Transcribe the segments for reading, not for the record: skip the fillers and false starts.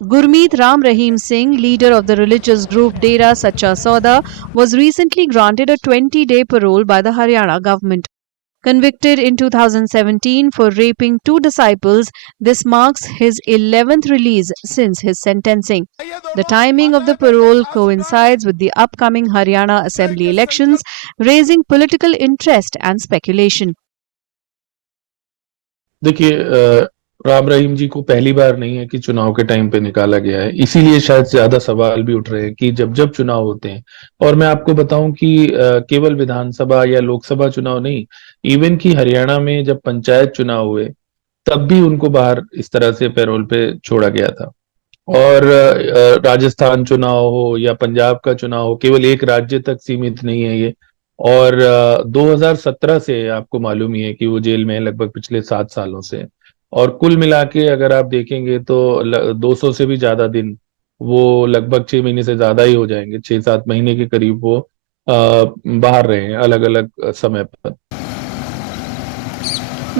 Gurmeet Ram Rahim Singh, leader of the religious group Dera Sacha Sauda, was recently granted a 20-day parole by the Haryana government. Convicted in 2017 for raping two disciples, this marks his 11th release since his sentencing. The timing of the parole coincides with the upcoming Haryana Assembly elections, raising political interest and speculation. देखिए, राम रहीम जी को पहली बार नहीं है कि चुनाव के टाइम पे निकाला गया है, इसीलिए शायद ज्यादा सवाल भी उठ रहे हैं कि जब जब चुनाव होते हैं। और मैं आपको बताऊं कि केवल विधानसभा या लोकसभा चुनाव नहीं, इवन कि हरियाणा में जब पंचायत चुनाव हुए तब भी उनको बाहर इस तरह से पैरोल पे छोड़ा गया था। और राजस्थान चुनाव हो या पंजाब का चुनाव हो, केवल एक राज्य तक सीमित नहीं है ये। और 2017 से आपको मालूम ही है कि वो जेल में है, लगभग पिछले 7 सालों से। और कुल मिला के अगर आप देखेंगे तो 200 से भी ज्यादा दिन, वो लगभग 6 महीने से ज्यादा ही हो जाएंगे, 6-7 महीने के करीब वो बाहर रहे हैं अलग अलग समय पर।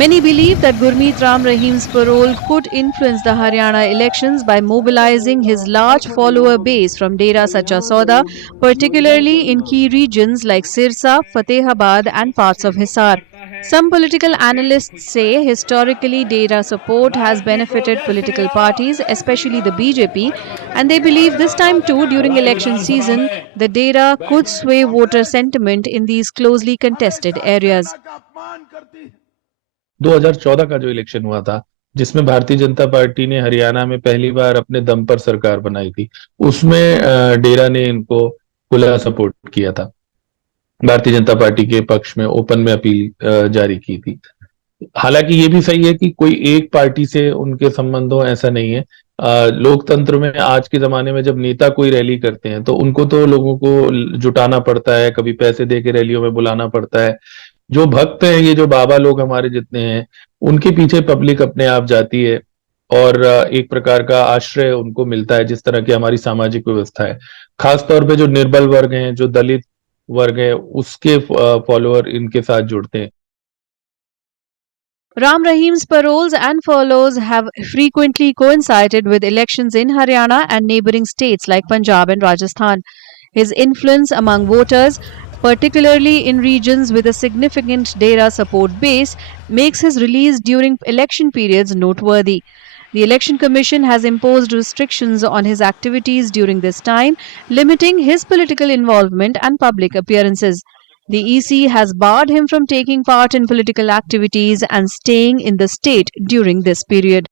Many believe that Gurmeet Ram Rahim's parole could influence the Haryana elections by mobilizing his large follower base from Dera Sacha Sauda, particularly in key regions like Sirsa, Fatehabad, and parts of Hisar. Some political analysts say historically Dera support has benefited political parties, especially the BJP, and they believe this time too, during election season, the Dera could sway voter sentiment in these closely contested areas. 2014 का जो इलेक्शन हुआ था, जिसमें भारतीय जनता पार्टी ने हरियाणा में पहली बार अपने दम पर सरकार बनाई थी, उसमें डेरा ने इनको खुला सपोर्ट किया था। भारतीय जनता पार्टी के पक्ष में ओपन में अपील जारी की थी। हालांकि ये भी सही है कि कोई एक पार्टी से उनके संबंध हो, ऐसा नहीं है। लोकतंत्र में आज के जमाने में जब नेता कोई रैली करते हैं तो उनको तो लोगों को जुटाना पड़ता है, कभी पैसे दे के रैलियों में बुलाना पड़ता है। जो भक्त हैं, ये जो बाबा लोग हमारे जितने हैं, उनके पीछे पब्लिक अपने आप जाती है और एक प्रकार का आश्रय उनको मिलता है, जिस तरह की हमारी सामाजिक व्यवस्था है। खासतौर पे जो निर्बल वर्ग हैं, जो दलित वर्ग है, उसके फॉलोअर इनके साथ जुड़ते हैं। Ram Rahim's paroles and furloughs have frequently coincided with elections in Haryana and neighbouring states like Punjab and Rajasthan. His influence among voters, particularly in regions with a significant Dera support base, makes his release during election periods noteworthy. The Election Commission has imposed restrictions on his activities during this time, limiting his political involvement and public appearances. The EC has barred him from taking part in political activities and staying in the state during this period.